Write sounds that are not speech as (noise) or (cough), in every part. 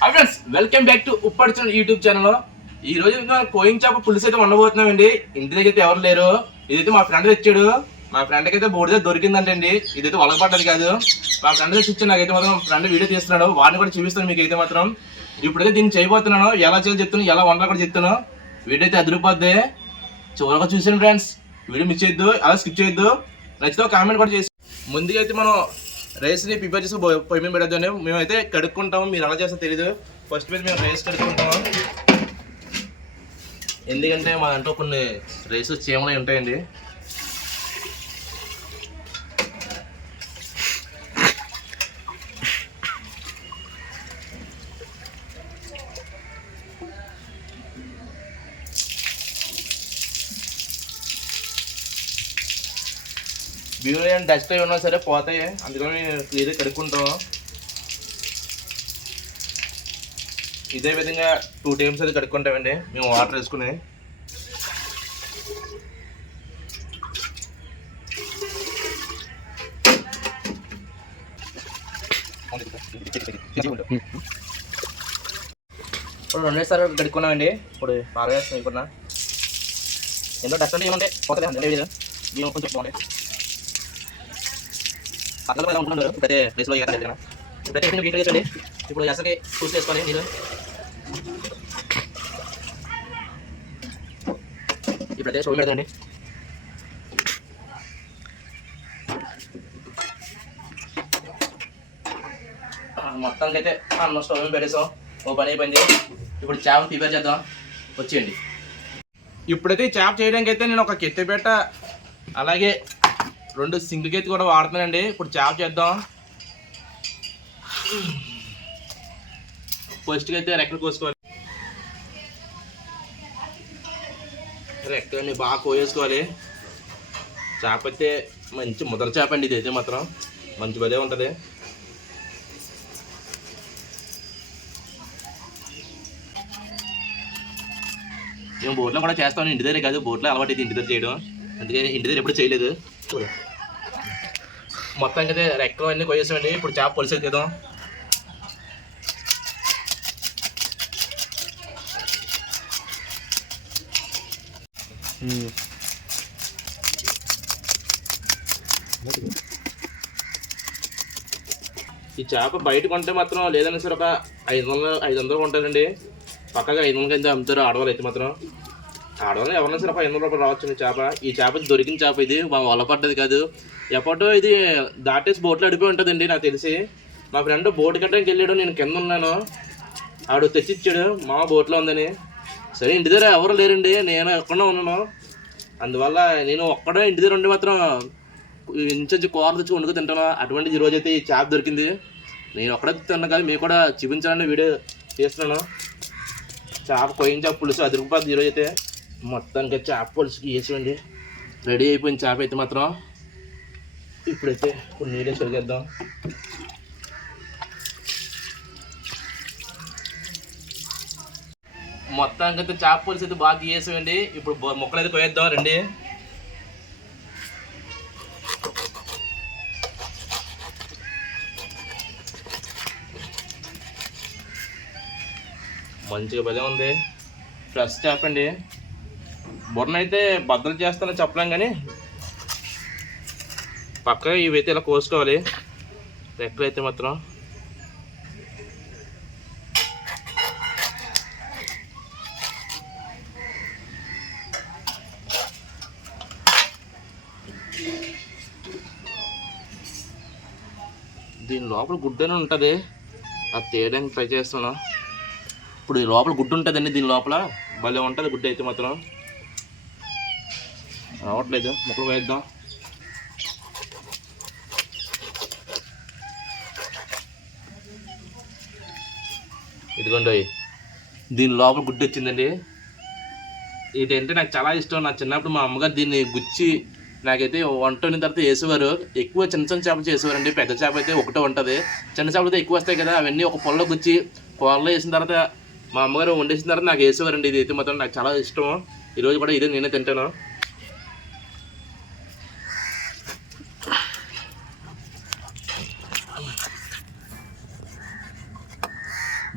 Hi friends welcome back to ఉప్పడిచిన YouTube channel ఈ రోజు కోయింగ్ చేప పులుసు అయితే వండబోతున్నామండి. ఇంటి దగ్గర అయితే ఎవరు లేరు. ఇదైతే మా ఫ్రెండ్ తెచ్చాడు. మా ఫ్రెండ్కి అయితే బోర్డు దొరికిందంటండి. ఇదైతే వలగపడ్డది కాదు. మా ఫ్రెండ్ తెచ్చి ఇచ్చాను నాకైతే మాత్రం ఫ్రెండ్ వీడియో తీస్తున్నాడు. వాడిని కూడా చూపిస్తాను మీకు అయితే మాత్రం. ఇప్పుడైతే దీన్ని చేయబోతున్నాను. ఎలా చేయాలి చెప్తున్నాను ఎలా వండాలి కూడా చెప్తాను. వీడియో అయితే అదిరిపోద్ది. చివరిగా చూసాను ఫ్రెండ్స్ వీడియో మిస్ చేయొద్దు. అలా స్కిప్ చేయొద్దు. నచ్చితే కామెంట్ కూడా చేసి ముందుగా అయితే మనం రైస్ని ప్రిపేర్ చేసి పొయ్యి మీద పెడదాం మేమైతే కడుక్కుంటాము మీరు ఎలా చేస్తే తెలియదు ఫస్ట్ మీద మేము రైస్ కడుక్కుంటాము ఎందుకంటే మా దాంట్లో కొన్ని రైస్ చీమలు ఉంటాయండి. బియ్యం డస్ట్ అవి ఉన్నా సరే పోతాయి. అందుకని క్లియర్గా కడుక్కుంటాం ఇదే విధంగా టూ టైమ్స్ అది కడుక్కుంటామండి. మేము వాటర్ వేసుకుని. ఇప్పుడు రెండేసారి కడుక్కున్నామండి. ఇప్పుడు బాగా వేసుకున్నా ఇప్పుడు డస్ట్ అంటే ఏమంటే పోతుంది అంటే బియ్యం కొంచెం బాగుంది. పక్కన కూడా ఉంటున్నారు ఇప్పుడైతే ప్లేస్లో ఇప్పుడైతే ఇప్పుడు వీటిలో వేసండి ఇప్పుడు ఎసరికి చూసి వేసుకోవాలి మీరు. ఇప్పుడైతే స్టవ్ పెడతాండి మొత్తానికి అయితే అన్న స్టవ్ మీద పెట్టేసాం. ఓ పని అయిపోయింది. ఇప్పుడు చేప ప్రిపేర్ చేద్దాం. వచ్చేయండి. ఇప్పుడైతే చేప చేయడానికి అయితే నేను ఒక కెత్తి పెట్ట అలాగే రెండు సింగిల్ గెత్తి కూడా వాడుతున్నానండి. ఇప్పుడు చేప చేద్దాం. ఫస్ట్గా అయితే రెక్కలు కోసుకోవాలి? రెక్కలన్నీ బాగా కోయేసుకోవాలి. చేప అయితే మంచి ముద్ర చేప అండి ఇది అయితే మాత్రం. మంచి బలే ఉంటుంది. మేము బోట్లో కూడా చేస్తాం ఇంటి దగ్గరే కాదు బోట్లో అలవాటు అయితే ఇంటి దగ్గర చేయడం. అందుకే ఇంటి దగ్గర ఎప్పుడు చేయలేదు. మొత్తం అయితే రెక్కలు అన్నీ కొయ్యేసామండి. ఇప్పుడు చేప పొలిసి తీద్దాం ఈ చేప బయట కొంటే మాత్రం లేదన్నా సార్ ఒక ఐదు వందలు ఐదు వందలు కొంటారండి. పక్కగా ఐదు వందలకి అయితే అమ్ముతారు ఆడవాళ్ళు అయితే మాత్రం. ఆడవాళ్ళు ఎవరైనా సరే ఒక ఐదు వందల రూపాయలు రావచ్చు ఈ చేప. ఈ చేప దొరికిన చేప ఇది. మా వల పడ్డది కాదు. ఎప్పటో ఇది దాటేసి బోట్లో అడిపోయి ఉంటుందండి నాకు తెలిసి. మా ఫ్రెండ్ బోట్ కట్టడానికి వెళ్ళాడు నేను కింద ఉన్నాను. ఆడు తెచ్చిచ్చాడు మా బోట్లో ఉందని. సరే ఇంటి దగ్గర ఎవరు లేరండి నేను ఎక్కడ ఉన్నాను. అందువల్ల నేను ఒక్కడే ఇంటి దగ్గర ఉండి మాత్రం ఇంచు కూర తెచ్చి వండుకు తింటాను. అటువంటి ఈ రోజైతే ఈ చేప దొరికింది. నేను ఒక్కడే తిన్నాను కానీ మీకు కూడా చూపించాలని వీడియో తీస్తున్నాను. చేప కొయ్యం చేప పులుసు అదిరిపోద్ది ఈరోజు అయితే మొత్తానికి చేప పులుసుకి వేసేయండి. రెడీ అయిపోయింది చేప అయితే మాత్రం. ఇప్పుడైతే ఇప్పుడు నీళ్ళే చెరిగేద్దాం మొత్తానికి అయితే చేప పులుసు అయితే బాగా వేసేయండి ఇప్పుడు మొక్కలు అయితే కొయ్యేద్దాం రండి. మంచిగా భలే ఉంది. ఫ్రెష్ చేపండి బుర్ర అయితే బద్దలు చేస్తానని చెప్పలేం కానీ పక్కగా ఇవైతే ఇలా కోసుకోవాలి. రెక్కలు అయితే మాత్రం. దీని లోపల గుడ్డనే ఉంటుంది. అది తీయడానికి ట్రై చేస్తున్నా. ఇప్పుడు ఈ లోపల గుడ్డు ఉంటుందండి దీని లోపల. భలే ఉంటుంది గుడ్డు అయితే మాత్రం. రావట్లేదు. ముక్కలు వేద్దాం ఇదిగోండి అవి. దీని లోపల గుడ్డు వచ్చిందండి. ఇదంటే నాకు చాలా ఇష్టం. నా చిన్నప్పుడు మా అమ్మగారు దీన్ని గుచ్చి నాకైతే వంట వండిన తర్వాత వేసేవారు. ఎక్కువ చిన్న చిన్న చేపలు చేసేవారండి. పెద్ద చేప అయితే ఒకటే ఉంటుంది. చిన్న చేపలు అయితే ఎక్కువ వస్తాయి కదా. అవన్నీ ఒక పొల్లో గుచ్చి కూరలో వేసిన తర్వాత మా అమ్మగారు వండేసిన తర్వాత నాకు వేసేవారండి. ఇది అయితే మాత్రం నాకు చాలా ఇష్టం. ఈరోజు కూడా ఇదే నేనే తింటాను.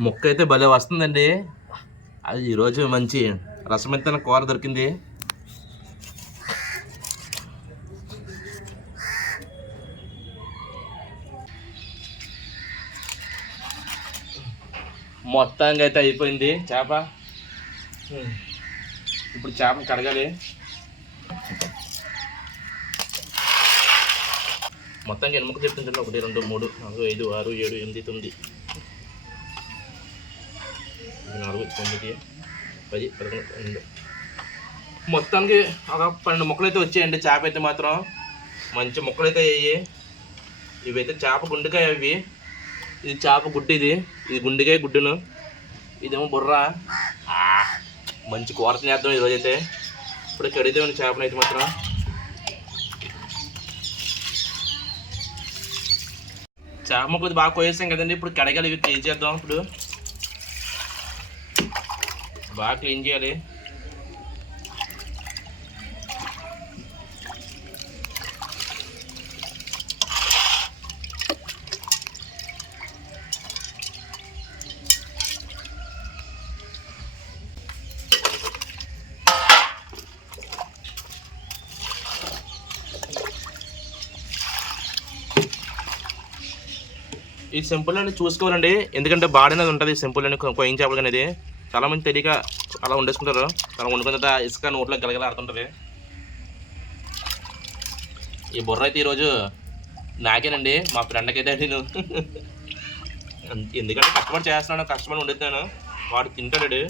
ముక్క అయితే భలే వస్తుందండి. అది ఈరోజు మంచి రసమెత్తన కూర దొరికింది. మొత్తంగా అయితే అయిపోయింది చేప. ఇప్పుడు చేప కడగాలి. మొత్తంగా ఎన్ని ముక్కలు చెప్తుంటే ఒకటి రెండు మూడు నాలుగు ఐదు ఆరు ఏడు ఎనిమిది తొమ్మిది. నాలుగు తొమ్మిది పది పదకొండు పన్నెండు. మొత్తానికి ఒక పన్నెండు ముక్కలు అయితే వచ్చాయండి. చేప అయితే మాత్రం మంచి ముక్కలు అయితే అయ్యాయి. ఇవైతే చేప గుండెకాయ అవి. ఇది చేప గుడ్డు ఇది. ఇది గుండెకాయ గుడ్డును. ఇదేమో బుర్ర. ఆ, మంచి కూర తినేద్దాం ఈరోజైతే. ఇప్పుడు కడిగితే చేపను అయితే మాత్రం. చేప ముక్కలు బాగా కోయేసాం కదండి. ఇప్పుడు కడగాలి ఇవి చేద్దాం ఇప్పుడు. బాగా క్లీన్ చేయాలి. ఈ సింపుల్ అని చూసుకోవాలండి. ఎందుకంటే బాడీ అనేది ఉంటుంది సింపుల్ అని కొయ్యం చేపలు అనేది. చాలా మంది తెలియక అలా వండేసుకుంటారు అలా వండుకున్న తర్వాత ఇసుక నోట్లో గలగల ఆడుతుంటుంది. ఈ బుర్ర అయితే ఈరోజు నాకేనండి. మా ఫ్రెండ్కి అయితే నేను ఎందుకంటే కష్టపడి చేస్తున్నాను కష్టపడి వండుతున్నాను. వాడు తింటాడు.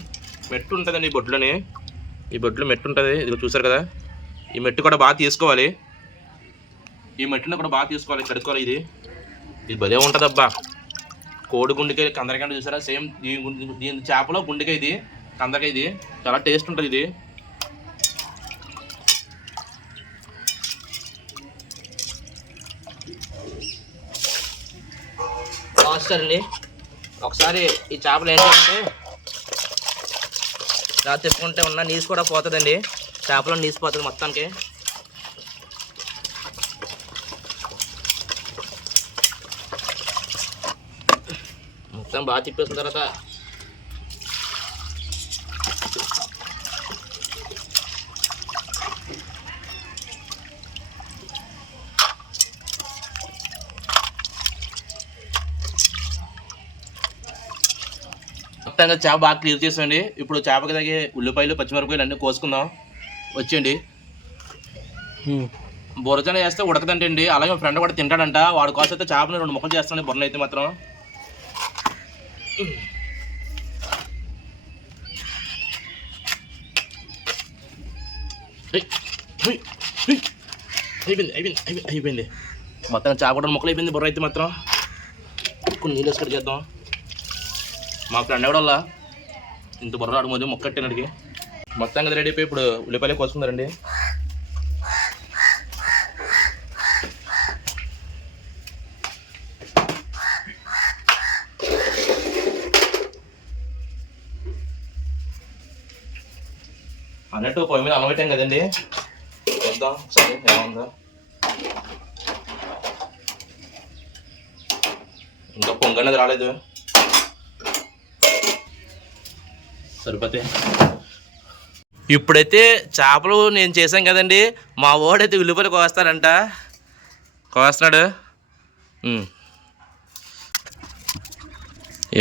మెట్టు ఉంటుందండి ఈ బొడ్లోని ఈ బొడ్లో మెట్టు ఉంటుంది. ఇది చూసారు కదా? ఈ మెట్టు కూడా బాగా తీసుకోవాలి. ఈ మెట్టుని కూడా బాగా తీసుకోవాలి కడుక్కోవాలి ఇది. ఇది భలే ఉంటుందబ్బా. కోడి గుండెకాయ కందరకాయ చూసారా? సేమ్ దీని చేపలో గుండెకాయ ఇది కందరకాయ ఇది. చాలా టేస్ట్ ఉంటుంది ఇది. మాస్టర్ అండి ఒకసారి ఈ చేపలు ఏంటంటే ఇలా తిప్పుకుంటే ఉన్న నీసు కూడా పోతుందండి. చేపలో నీసు పోతుంది మొత్తానికి. మొత్తం బాగా తిప్పేసిన తర్వాత మొత్తంగా చేప బాగా క్లియర్ చేసండి ఇప్పుడు చేపకి తగ్గే ఉల్లిపాయలు పచ్చిమిరపకాయలు అన్నీ కోసుకుందాం. వచ్చేయండి. బురజన చేస్తే ఉడకదంటండి. అలాగే మా ఫ్రెండ్ కూడా తింటాడంట. వాడి కోసం అయితే చేపని రెండు ముక్కలు చేస్తాను బుర్రలు అయితే మాత్రం. అయిపోయింది అయిపోయింది అయిపోయింది. అయిపోయింది మొత్తం చేప మొక్కలు అయిపోయింది బుర్ర అయితే మాత్రం. కొన్ని నీళ్ళు వేసుకొని చేద్దాం. మా ఫ్రెండ్ ఎవడల్లా ఇంత బుర్ర ఆడమోది మొక్క కట్టినడికి. మొత్తం కదా రెడీ అయిపోయి ఇప్పుడు ఉల్లిపాయలు కోసుకుందారండి అన్నట్టు పొయ్యి మీద అన్నం కదండి. చూద్దాం సరే ఎలా ఉందా. ఇంకా పొంగనేది రాలేదు. సరిపోతే. ఇప్పుడైతే చేపలు నేను చేశాం కదండి. మా ఓడైతే ఉల్లిపాయలు కోస్తాడంట కోస్తున్నాడు.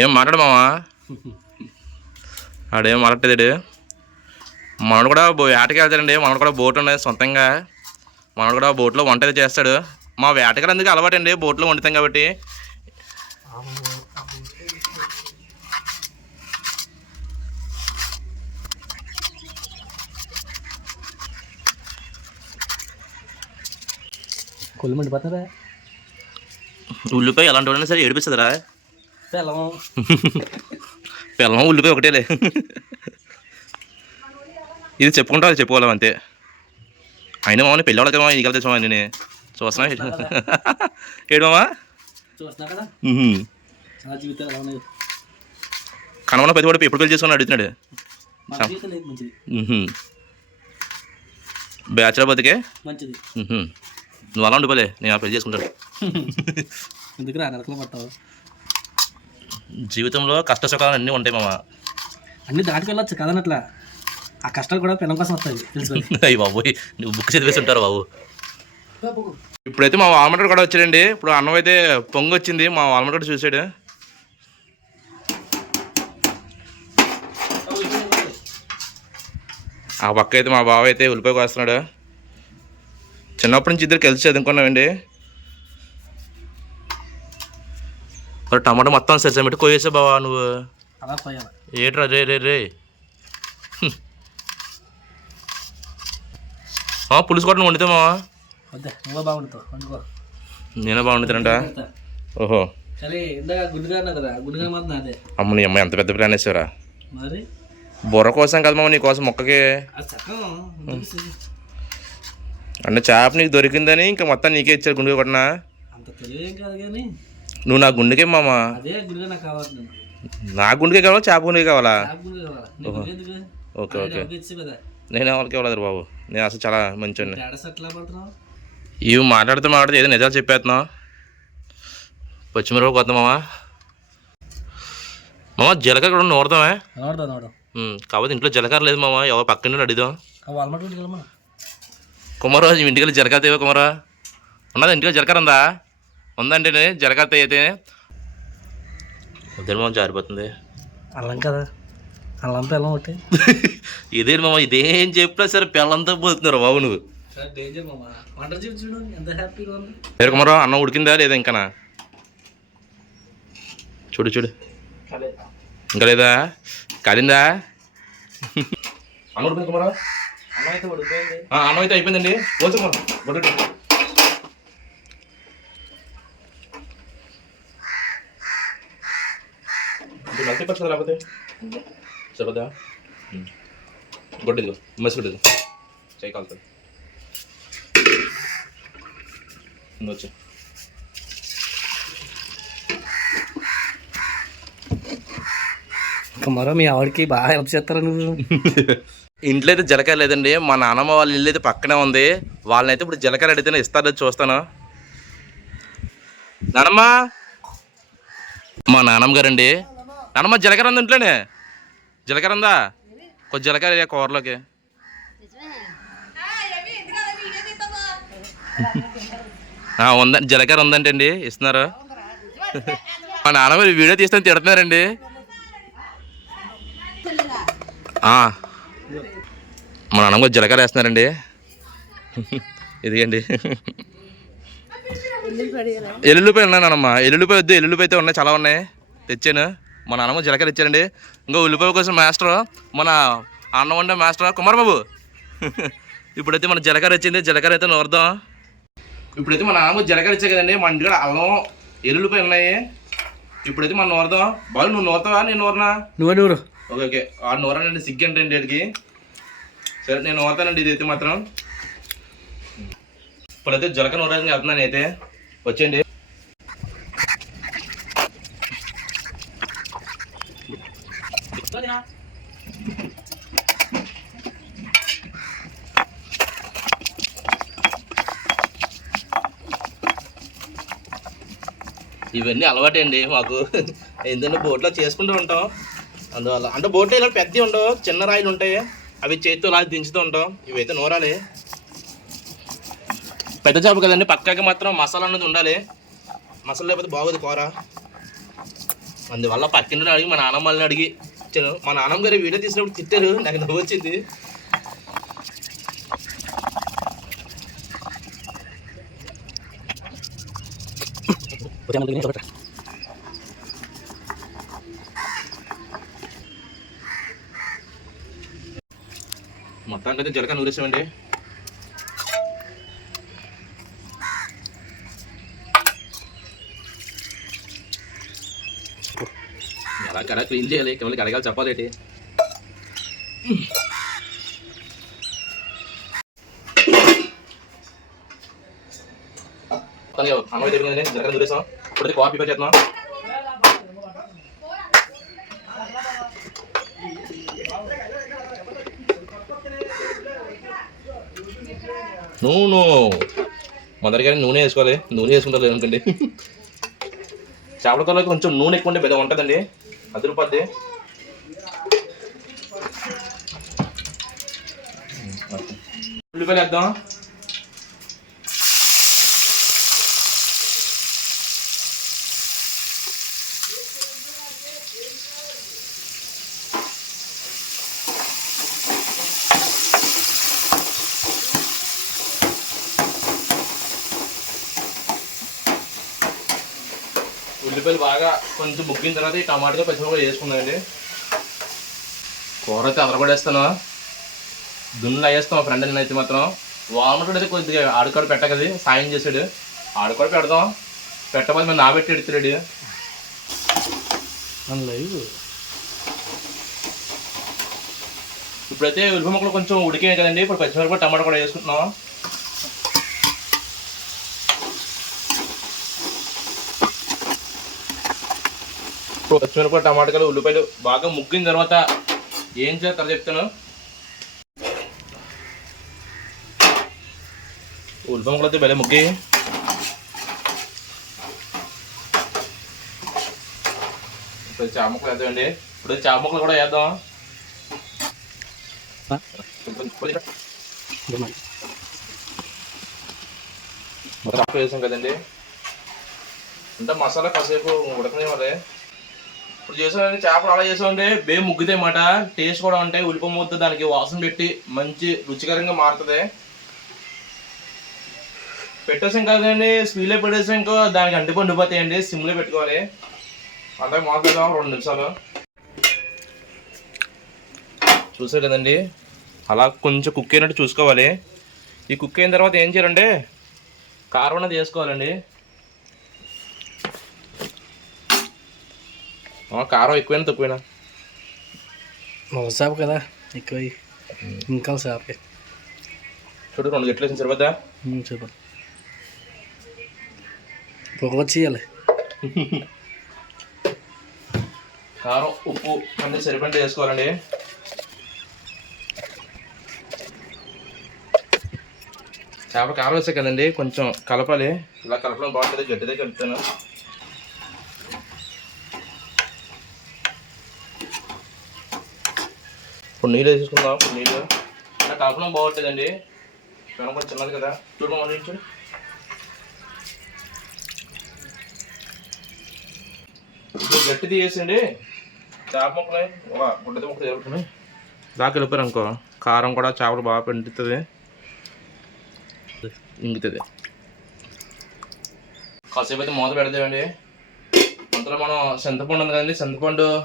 ఏం మాట్లాడు మావా ఆడేం మాట్లాడలేడు మనడు కూడా వేటకి వెళ్తాడండి. మనడు కూడా బోట్ ఉన్నది సొంతంగా. మనడు కూడా బోట్లో వంట అయితే చేస్తాడు. మా వేటకి అందుకు అలవాటు అండి బోట్లో వండుతాం కాబట్టి. కొల్లు మండిపోతుందా ఉల్లిపాయ ఎలాంటి వాడైనా సరే ఏడిపిస్తుందిరా. బెల్లం పిల్లం ఉల్లిపాయ ఒకటేలే. ఇది చెప్పుకుంటా అది చెప్పుకోవాలి అంతే అయినా మామూలు పెళ్ళి వాళ్ళకి ఇది తెచ్చామా నేను చూస్తున్నా (laughs) ఏడు మామా? చూస్తున్నా కదా. ఉహుం. చాలా జీవితాలు ఎలా ఉన్నాయి కనవన ప్రతి వాడు ఎప్పుడు పెళ్ళి చేసుకుని అడుగుతున్నాడు. బ్యాచులర్ బతికే. నువ్వు అలా ఉండిపోలే నేను పెళ్ళి (laughs) పట్టావు జీవితంలో కష్ట సుఖాలు అన్నీ ఉంటాయి మామ. అన్ని దాటికి వెళ్ళొచ్చు కదనట్లా? ఆ కష్టాలు కూడా పిల్లల కోసం వస్తాయి తెలుసు. (laughs) అయ్యి బాబోయ్ నువ్వు బుక్ చదివేసి ఉంటారు బాబు? ఇప్పుడైతే మా వాల్మటర్ కూడా వచ్చాడండి. ఇప్పుడు అన్నం అయితే పొంగు వచ్చింది మా వాల్మటర్ చూసాడు. ఆ పక్క అయితే మా బావ అయితే ఉల్లిపాయ కోస్తున్నాడు. చిన్నప్పటి నుంచి ఇద్దరు కలిసి చదువుకున్నామండి. మరి టమాటా మొత్తం సరిసా పెట్టి కోయేసా బావా నువ్వు? ఏట్రా రే రే రే హ్మ్. ఆ, పులుసు కొట్టను వండితే మావా? వద్దా నువ్వు బాగుంటావు వండుకో. నేనే బాగుండుతానంట? ఓహో. సరే ఇందాక గుడ్డుగా అన్నా కదా గుడ్డుగా మాత్రం అదే. అమ్మ నీ అమ్మాయి ఎంత పెద్ద ప్లాన్ వేసారా మరి? బుర్ర కోసం కదా మామ నీ కోసం మొక్కకి. అంటే చేప నీకు దొరికిందని ఇంకా మొత్తం నీకే ఇచ్చారు గుండె కొట్టినా? నువ్వు నా గుండెకే మామ? నా గుండెకే కావాలా? చేప గుండెకే కావాలా? Okay okay. నేను ఎవరికి ఇవ్వలేదు బాబు. నేను అసలు చాలా మంచోడిని. ఇవి మాట్లాడుతూ మాట్లాడితే ఏదో నిజాలు చెప్పేస్తున్నావు. పచ్చిమిరపకాయ కొత్త మామ. మామ జీలకర్ర కూడా నూరుతామే. నోడదా నోడు ఉమ్, కాకపోతే ఇంట్లో జీలకర్ర లేదు మామ. ఎవరు పక్కన వెళ్ళమా? కుమారు ఇంటికి వెళ్ళి జీలకర్ర తేవా కుమారా. ఉన్నదా ఇంటికి జీలకర్ర ఉందా? ఉందంటే జీలకర్ర అయితే ఉదయం మామ జారిపోతుంది. అల్లం కదా. అల్లం పిల్లం ఒకటి మామ ఇదేం చెప్పినా సరే పిల్లలంతా పోతున్నారు బాబు నువ్వు. డేంజర్ మామ. వంట చూసి చూడు ఎంత హ్యాపీగా ఉంది. పేరు కుమారు అన్నం ఉడికిందా లేదా ఇంకనా? చూడు చూడు. ఇంకా లేదా? కాలిందా? అన్నం ఉడికింది కుమారా? అన్నం అయితే అన్నం అయితే అయిపోయిందండి. కుమారు మల్టీ పచ్చదా లేకపోతే? సరిపోదా గొడ్డది మసి గొడ్డది చేయి కాలుతుంది. వచ్చి మరో మీ ఆవిడకి బాగా హెల్ప్ చేస్తారా నువ్వు? ఇంట్లో అయితే జీలకర్ర లేదండి. మా నాన్నమ్మ వాళ్ళ ఇల్లు అయితే పక్కనే ఉంది. వాళ్ళని అయితే ఇప్పుడు జీలకర్ర అడిగితేనే ఇస్తారో చూస్తాను. నానమ్మ? మా నాన్నమ్మ గారండి. నానమ్మ జీలకర్ర ఉంది ఇంట్లోనే. జీలకర్ర ఉందా? కొంచెం జీలకర్ర కూరలోకి. ఉందండి జీలకర్ర ఉందంటే అండి ఇస్తున్నారు. మా నాన్నమ్మ వీడియో తీస్తే తిడుతున్నారండి. మా నాన్నమ్మ జీలకర్ర వేస్తున్నారండి. ఇదిగండి. ఎల్లుల్లిపాయ ఉన్నాయి నాన్నమ్మ ఎల్లుల్లిపాయ వద్దు ఎల్లుల్లిపాయ అయితే ఉన్నాయి చాలా ఉన్నాయి. తెచ్చాను. మా నాన్నమ్మ జీలకర్ర ఇచ్చారండి. ఇంకో ఉల్లిపాయ కోసం మాస్టర్ మన అన్నం వండే మాస్టర్ కుమార్ బాబు (laughs) ఇప్పుడైతే మన జీలకర్ర వచ్చింది. జీలకర్ర అయితే నూరదాం. ఇప్పుడైతే మా నాన్నమ్మ జీలకర్ర ఇచ్చా కదండి. మన ఇంటికాడ అల్లం ఎల్లుల్లిపాయ ఉన్నాయి. ఇప్పుడైతే మనం నూరదాం. బాలు నువ్వు నూరుతావా? నేను నూరనా? నువ్వు నూరు. Okay okay. ఆ నూరానండి సిగ్గు ఏంటండి వీడికి సరే నేను నూరుతానండి ఇది అయితే మాత్రం. ఇప్పుడైతే జలక నూరానికి వెళ్తున్నాను అయితే. వచ్చేయండి. ఇవన్నీ అలవాటే అండి మాకు. ఎందుకంటే బోట్లో చేసుకుంటూ ఉంటాం. అందువల్ల అంటే బోట్లో ఇలా పెద్దవి ఉండవు చిన్న రాయిలు ఉంటాయి. అవి చేతితో ఇలా దించుతూ ఉంటాం. ఇవైతే నూరాలి. పెద్ద చేప కదండి పక్కకి మాత్రం మసాలా అనేది ఉండాలి. మసాలా లేకపోతే బాగోదు కూర. అందువల్ల పక్కింటి అడిగి మా నాన్నమ్మ వాళ్ళని అడిగి మా నాన్నమ్మ గారు వీడియో తీసినప్పుడు తిట్టారు నాకు నవ్వు వచ్చింది మొత్తానికి అయితే జీలకర్ర నూరేసామండి. ఎలా కడ క్లీన్ చేయాలి? కేవలం కడగాలి చెప్పాలేటి అమ్మాయి దగ్గర జరిగిందండి జీలకర్ర ఇప్పుడు కాఫీ ప్రిపేర్ నూనె మన నూనె వేసుకోవాలి. నూనె వేసుకుంటారు అనుకోండి. చేపల కూరలో కొంచెం నూనె ఎక్కువ ఉంటే పెద్ద ఉంటుందండి. అదిరిపోద్ది ఉల్లిపాయలు వేద్దాం ఉల్లిపాయలు బాగా కొంచెం ముగ్గిన తర్వాత ఈ టమాటా పచ్చిమిరపకాయ వేసుకుందామండి. కూర అయితే అదరపడేస్తాను దున్నులు అయ్యేస్తాం మా ఫ్రెండ్ అయితే మాత్రం. వామటుడు అయితే కొద్దిగా ఆడుకోడు పెట్టకది సాయం చేశాడు ఆడుకోడు పెడదాం. పెట్టకపోతే మేము నాబెట్టి ఎడుతున్నాడు. లైవ్. ఇప్పుడైతే ఉల్లిపాయ ముక్కలు కొంచెం ఉడికాయి కదండి. ఇప్పుడు పచ్చిమిరపకాయ టమాటా కూడా వేసుకుంటున్నాం. ఇప్పుడు పచ్చిమిరపకాయ టమాటాలు ఉల్లిపాయలు బాగా ముగ్గిన తర్వాత ఏం చేస్తారో చెప్తాను. ఉల్లిపాయ ముక్కలు అయితే భలే ముగ్గి ఇప్పుడు చాప ముక్కలు వేద్దామండి. ఇప్పుడు చాప ముక్కలు కూడా వేద్దాం. వేసాం కదండి. అంతా మసాలా కాసేపు ఉడకనే మరి ఇప్పుడు చేసామండి చేపలు అలా చేసామండి బే ముగ్గుతాయి అన్నమాట టేస్ట్ కూడా ఉంటాయి ఉల్లిపాయ ముద్ద దానికి వాసన పెట్టి మంచి రుచికరంగా మారుతుంది. పెట్టేసాం కాదండి స్పీడ్లో పెట్టేసాక దానికి అంటి పండిపోతాయండి సిమ్లో పెట్టుకోవాలి. అంతా మాట్లాడదాం రెండు నిమిషాలు. చూసారు కదండి అలా కొంచెం కుక్ అయినట్టు చూసుకోవాలి. ఈ కుక్ అయిన తర్వాత ఏం చేయాలంటే కారం అనేది వేసుకోవాలండి. కారం ఎక్కువైనా తక్కువైనా ఒక చేప కదా ఎక్కువ ఇంకా చేప చూడు రెండు గట్లు వేసిన సరిపోద్దా చెప్పండి పొగ వచ్చేయాలి కారం ఉప్పు అన్నీ సరిపడి వేసుకోవాలండి చేప కారం వేసా కదండి కొంచెం కలపాలి ఇలా కలపడం బాగుంటుంది గట్టిదే కలుపుతాను ఇప్పుడు నీళ్ళు వేసేసుకుందాం. నీళ్ళు. ఇలా కాకుండా బాగుంటుందండి. పెనం కొంచెం చిన్నది కదా. చూడు మన ఇప్పుడు గట్టి తీసేసండి. చేప ముక్కలు. ఒక గుడ్డది ముక్కలు జరుగుతున్నాయి దాకా వెళ్ళిపోయారు అనుకో. కారం కూడా చేపలు బాగా పెండుతుంది. ఇంగుతుంది. కాసేపు అయితే మూత పెడతామండి. అంతలో మనం చింతపండు ఉంది కదండి. చింతపండు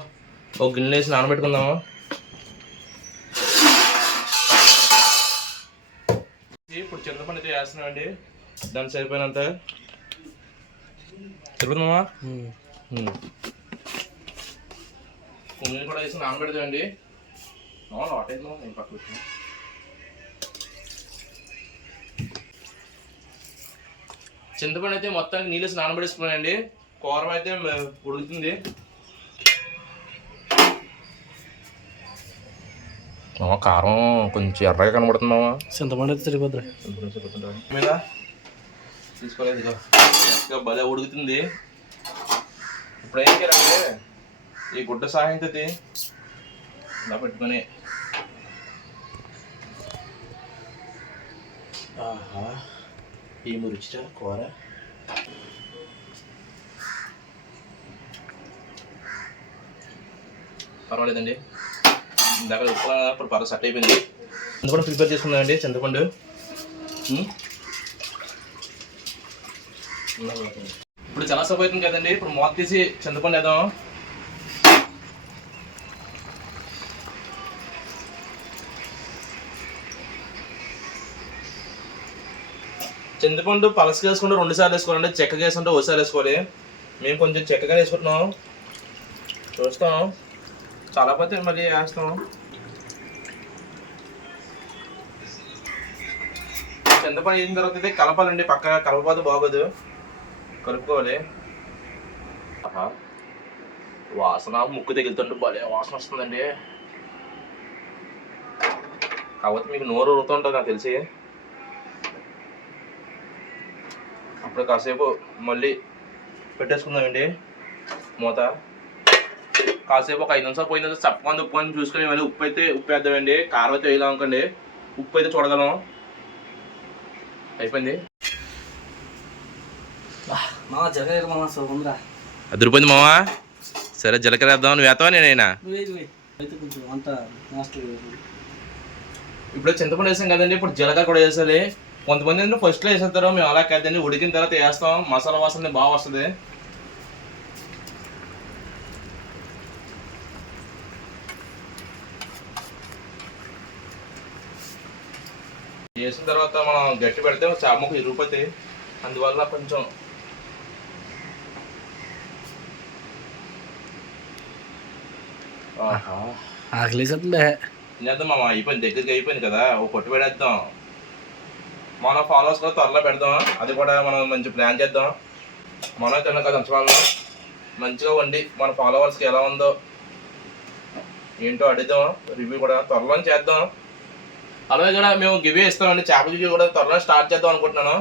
ఒక గిన్నె వేసి నానబెట్టుకుందాము. అయితే వేస్తున్నామండి దానికి సరిపోయినంత? సరిపోతుందమ్మా కొన్ని కూడా వేసి నానబెడతామండి అవును వాటేద్దాం నేను పెట్టాను. చింతపండు అయితే మొత్తానికి నీళ్ళు వేసి నానబెట్టేసుకున్నానండి. కూర అయితే ఉడుకుతుంది. మామ కారం కొంచెం ఎర్రగా కనబడుతుంది మామ. చింతపండు అయితే మీద తీసుకోలేదు. చక్కగా భలే ఉడుకుతుంది. ఇప్పుడు ఏం చేయాలంటే ఈ గుడ్డ సహాయంతో ఇలా పెట్టుకొని. ఆహా ఈ మురిచిట కూర? పర్వాలేదండి. ఇందాక ఉప్పు ఇప్పుడు పర్వ సెట్ అయిపోయింది చింతపండు ప్రిపేర్ చేసుకున్నానండి చింతపండు. ఇప్పుడు చాలా సేపు అవుతుంది కదండి ఇప్పుడు మూత తీసి చింతపండు వేద్దాం చింతపండు పలసగా వేసుకుంటే రెండు సార్లు వేసుకోవాలండి చెక్కగా వేసుకుంటే ఒకసారి వేసుకోవాలి. మేము కొంచెం చెక్కగా వేసుకుంటున్నాం. చూస్తాం. చాలా పోతే మళ్ళీ వేస్తాం చింతపండు వేసిన తర్వాత అయితే కలపాలండి పక్కన కలపపోతే బాగోదు. కలుపుకోవాలి. వాసన ముక్కు తగులుతుంటే భలే వాసన వస్తుందండి. కాకపోతే మీకు నోరు ఊరుతుంటుంది నాకు తెలిసి. అప్పుడు కాసేపు మళ్ళీ పెట్టేసుకుందామండి. మూత. కాసేపు ఒక ఐదు నిమిషాలు పోయిన తర్వాత చప్పని ఉప్పు అని చూసుకొని మళ్ళీ ఉప్పు అయితే ఉప్పు వేద్దామండి. కారం అయితే వేయలేం అనుకోండి. ఉప్పు అయితే చూడగలం. అయిపోయింది. అదిరిపోయింది మావా సరే జీలకర్ర వేద్దాం నువ్వు వేస్తావా నేనైనా ఇప్పుడు చింతపండు వేసాం కదండి. ఇప్పుడు జీలకర్ర కూడా వేసాలి కొంతమంది ఫస్ట్లో వేసేస్తారు. మేము అలా కాదండి. ఉడికిన తర్వాత వేస్తాం. మసాలా వాసన బాగా వస్తుంది. వేసిన తర్వాత మనం గట్టి పెడితే చామకు ఇరిగిపోతాయి. అందువల్ల కొంచెం చేద్దాం మామ? అయిపోయింది. దగ్గరికి అయిపోయింది కదా. ఒక పొట్టు పెడేద్దాం. మన ఫాలోవర్స్ కూడా త్వరలో పెడదాం. అది కూడా మనం మంచి ప్లాన్ చేద్దాం. మనం తిన్నాం కదా అంచనాలను మంచిగా వండి మన ఫాలోవర్స్కి ఎలా ఉందో ఏంటో అడుగుదాం. రివ్యూ కూడా త్వరలో చేద్దాం. అలాగే కూడా మేము గివే ఇస్తామండి చేపల గివి కూడా త్వరలో స్టార్ట్ చేద్దాం అనుకుంటున్నాను.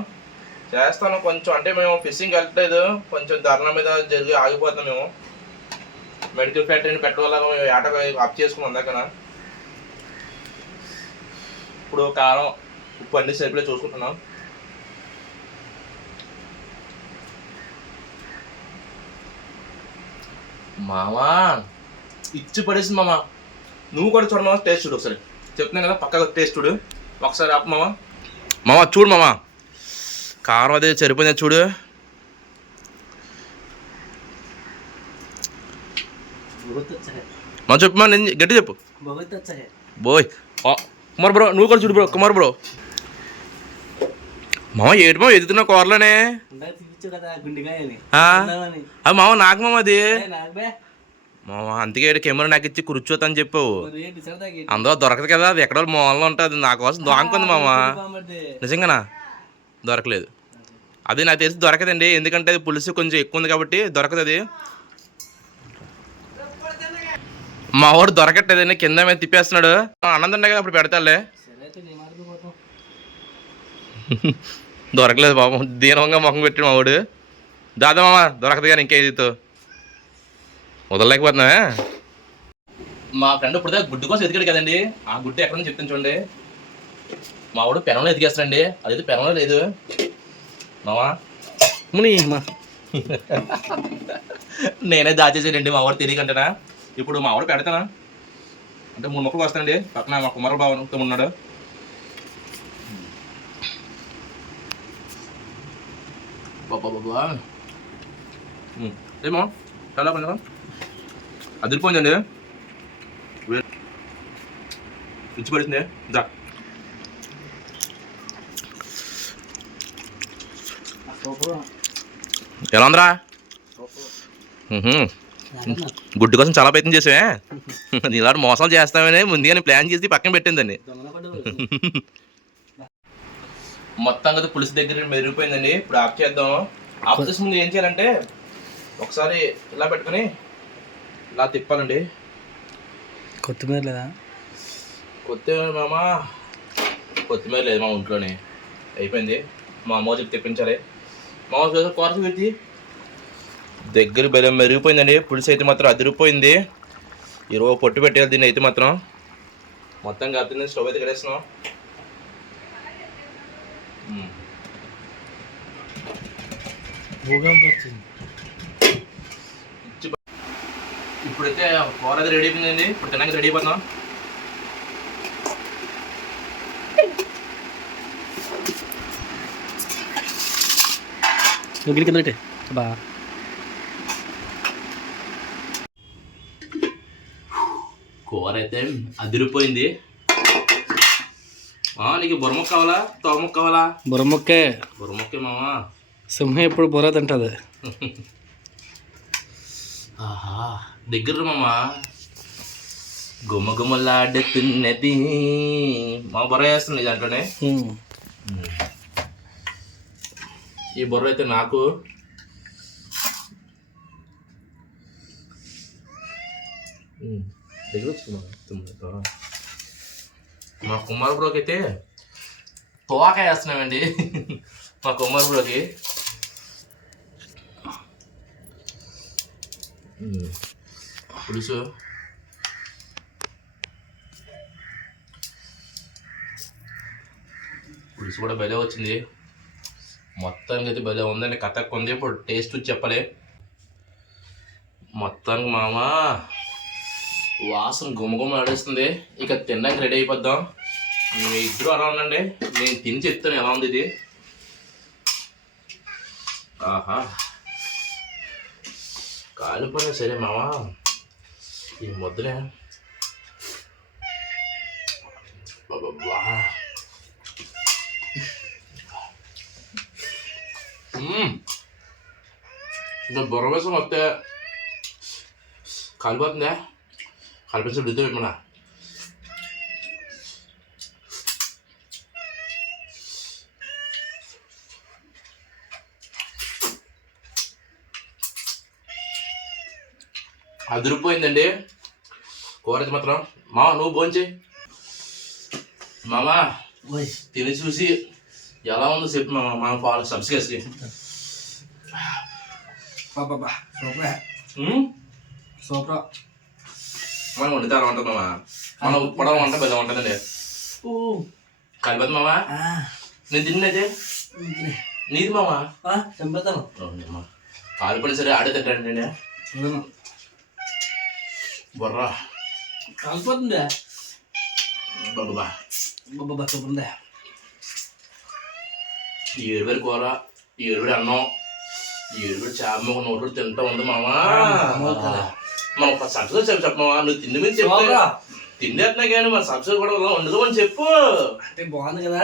చేస్తాను కొంచెం అంటే మేము ఫిషింగ్ వెళ్ళట్లేదు కొంచెం ధరల మీద జరిగి ఆగిపోతాం మేము. మెడికల్ ఫ్యాక్టరీని పెట్రోల్ మేము ఆట అప్ చేసుకున్నాం అందాకన. ఇప్పుడు కారం ఉప్పు అన్ని సరిపోలే చూసుకుంటున్నాం. మామా ఇచ్చి పడేసింది మామ. నువ్వు కూడా చూడమా? టేస్ట్ చూడు ఒకసారి. చెప్తున్నాను కదా పక్కగా టేస్టుడు ఒకసారి ఆపు మామ. మామ చూడు మామ. కారం అది సరిపోయిందా చూడు. మా చెప్పు మా నేను గట్టి చెప్పు. బోయ్. కుమార్ బ్రో నువ్వు కూడా చూడు బ్రో కుమార్ బ్రో. మామ ఏటి మామ ఎదుగుతున్న కూరలోనే? అది మామ నాకు మామ అది. మామ అందుకే కెమెరా నాకు ఇచ్చి కూర్చోతని చెప్పావు. అందులో దొరకదు కదా అది ఎక్కడో మూలలో ఉంటుంది నా కోసం దొంగకుంది మామ. నిజంగానా? దొరకలేదు. అది నాకు తెలిసి దొరకదండి ఎందుకంటే అది పులుసు కొంచెం ఎక్కువ ఉంది కాబట్టి దొరకదు అది. మా వాడు దొరకట్లేదండి కింద మీద తిప్పేస్తున్నాడు. అన్నం కదా అప్పుడు పెడతాలే (laughs) దొరకలేదు పాపం దీనంగా ముఖం పెట్టి మా వాడు దాదా మామ దొరకదు కానీ ఇంకేదితో వదలలేకపోతున్నావే? మా ఫ్రెండ్ ఇప్పుడు గుడ్డు కోసం ఎదిగాడు కదండి. ఆ గుడ్డు ఎక్కడ చెప్తాను చూడండి. మా వాడు పెనంలో ఎదిగేస్తాడండి. అదైతే పెనంలో లేదు. మావా? ముని మా. (laughs) నేనే దాచేసానండి మా వాడు తెలియకంటనా ఇప్పుడు మా వాడు పెడతానా? అంటే మూడు మొక్కలు వస్తానండి పక్కన మా కుమార బాబు ఉన్నాడు బాబా బాబా. ఏమో చాలా కొంచెం అదిరిపోయిందండి రుచి పడుతుంది దా. ఎలా ఉందిరా? గుడ్డు కోసం చాలా ప్రయత్నం చేసావే. ఇలాంటి మోసాలు చేస్తామని ముందుగానే ప్లాన్ చేసి పక్కన పెట్టిందండి. మొత్తం కదా పులుసు దగ్గర మెరిగిపోయిందండి. ఇప్పుడు ఆఫ్ చేద్దాం. ఆఫ్ చేసే ముందు ఏం చేయాలంటే ఒకసారి ఇలా పెట్టుకొని ఇలా తిప్పాలండి. కొత్తిమీర లేదా? కొత్తిమీర మామ? కొత్తిమీర లేదు మా ఇంట్లోనే. అయిపోయింది. మా అమ్మ చెప్పి తెప్పించాలి. మా అమ్మ కూర పెట్టి దగ్గర బెల్లం మెరిగిపోయిందండి. పులుసు అయితే మాత్రం అదిరిపోయింది. ఇరవై పొట్టు పెట్టాలి దీన్ని అయితే మాత్రం. మొత్తం కాదు స్టవ్ అయితే కడేస్తున్నాం. భూగం వచ్చింది. ఇప్పుడైతే కూర అది రెడీ అయిపోయిందండి ఇప్పుడు తినడానికి రెడీ అయిపోతున్నాం. కింద బా కూర అయితే అదిరిపోయింది. మామ నీకు బుర్రముక్క కావాలా? తోముక్క కావాలా? బుర్రముక్కే బుర్రముక్కే మామా సింహం ఎప్పుడు బుర్ర తింటది. ఆహా. దగ్గర మామ. గుమ్మ గుమ్మలాడుతున్నది మా బుర్ర వేస్తుంది దాంట్లోనే. ఈ బుర్ర అయితే నాకు. దగ్గర మా కుమార్ బ్రోకి అయితే. తోక వేస్తున్నామండి. మా కుమార్ బ్రోకి పులుసు పులుసు కూడా భలే వచ్చింది మొత్తానికి అయితే భలే ఉందండి కథ కొంది ఇప్పుడు టేస్ట్ చెప్పలే మొత్తానికి మామ వాసన గుమగుమ ఆడేస్తుంది ఇక తినడానికి రెడీ అయిపోద్దాం మీ ఇద్దరు అలా ఉండండి నేను తిని చెప్తాను ఎలా ఉంది ఇది ఆహా కాలిపోయినా సరే మావా ఈ ముద్దలే అబ్బబ్బా. మ్మ్. ఇంకా బుర్ర వేసం వస్తే కాలిపోతుందా కలిపించి విడుదల పెట్టమన్నా అదిరిపోయిందండి. కూర అయితే మాత్రం. మామ నువ్వు భోంచే మామ తిని చూసి ఎలా ఉందో చెప్పు మామ మనం ఫాలో సబ్స్క్రైబ్కి బాబా సూపర్. సూపర్. మనం వండుతారు ఉంటుంది మామ మనం ఉప్పడం వంట పెద్ద ఉంటుందండి. ఓ కలిపదు మామ నేను తిన్నైతే నీది మామ చంపేతాను అవునమ్మా కాలిపడి సరే ఆడే తింటానండి బొర్రా కాలిపోతుందా బాబా బాబా ఉందా ఈ ఏడువేరు కూర ఈ ఏడువేరు అన్నం ఈ ఏడువేరు చేప ఒక నోటు తింటా ఉంది మామా ఒక సబ్సిడీ చెప్పు చెప్పమా నువ్వు తిండి మీద చెప్పు సూపర్ తిండేస్తున్నా కానీ మన సబ్సిడీ కూడా ఇలా వండుకోమని చెప్పు అంటే బాగుంది కదా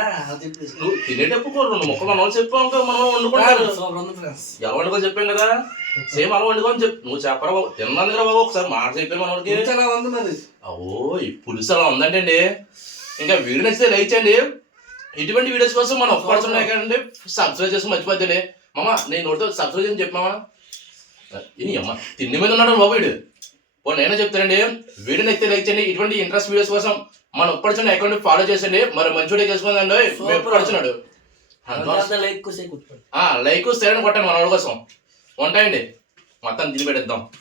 నువ్వు తినేటప్పుడు రెండు ముక్కలు మనం చెప్పు మనం వండుకుంటారు సూపర్ ఉంది ఫ్రెండ్స్ ఎలా వండుకో చెప్పాం కదా (laughs) సేమ్ అలా వండుకోని చెప్పు. నువ్వు చెప్పరా బాబు. తిన్నాను కదా బాబు ఒకసారి. మాట చెప్పే మనకి చాలా ఓ ఈ పులుసు అలా ఉందంటండి. ఇంకా వీడియో నచ్చితే లైక్ చేయండి. ఇటువంటి వీడియోస్ కోసం మనం ఒక్కడుతున్నాయి కదండి సబ్స్క్రైబ్ చేసి మర్చిపోద్దులే మామ నేను నోటితో సబ్స్క్రైబ్ చేయని చెప్పు మామ. ఇది అమ్మ తిండి మీద ఉన్నాడు బాబు వీడు. ఓ నేనే చెప్తానండి. వీడియో నచ్చితే లైక్ చేయండి. ఇటువంటి ఇంట్రెస్ట్ వీడియోస్ కోసం మన ఒక్కడుచున్న అకౌంట్ ఫాలో చేసండి మరి మంచి వీడియో చేసుకుందండి Super. ఒక్కడుచున్నాడు లైక్ లైక్ స్థిరాన్ని కొట్టాను మన వాళ్ళ కోసం. ఉంటాయండి. మొత్తం తిని పెట్టేద్దాం.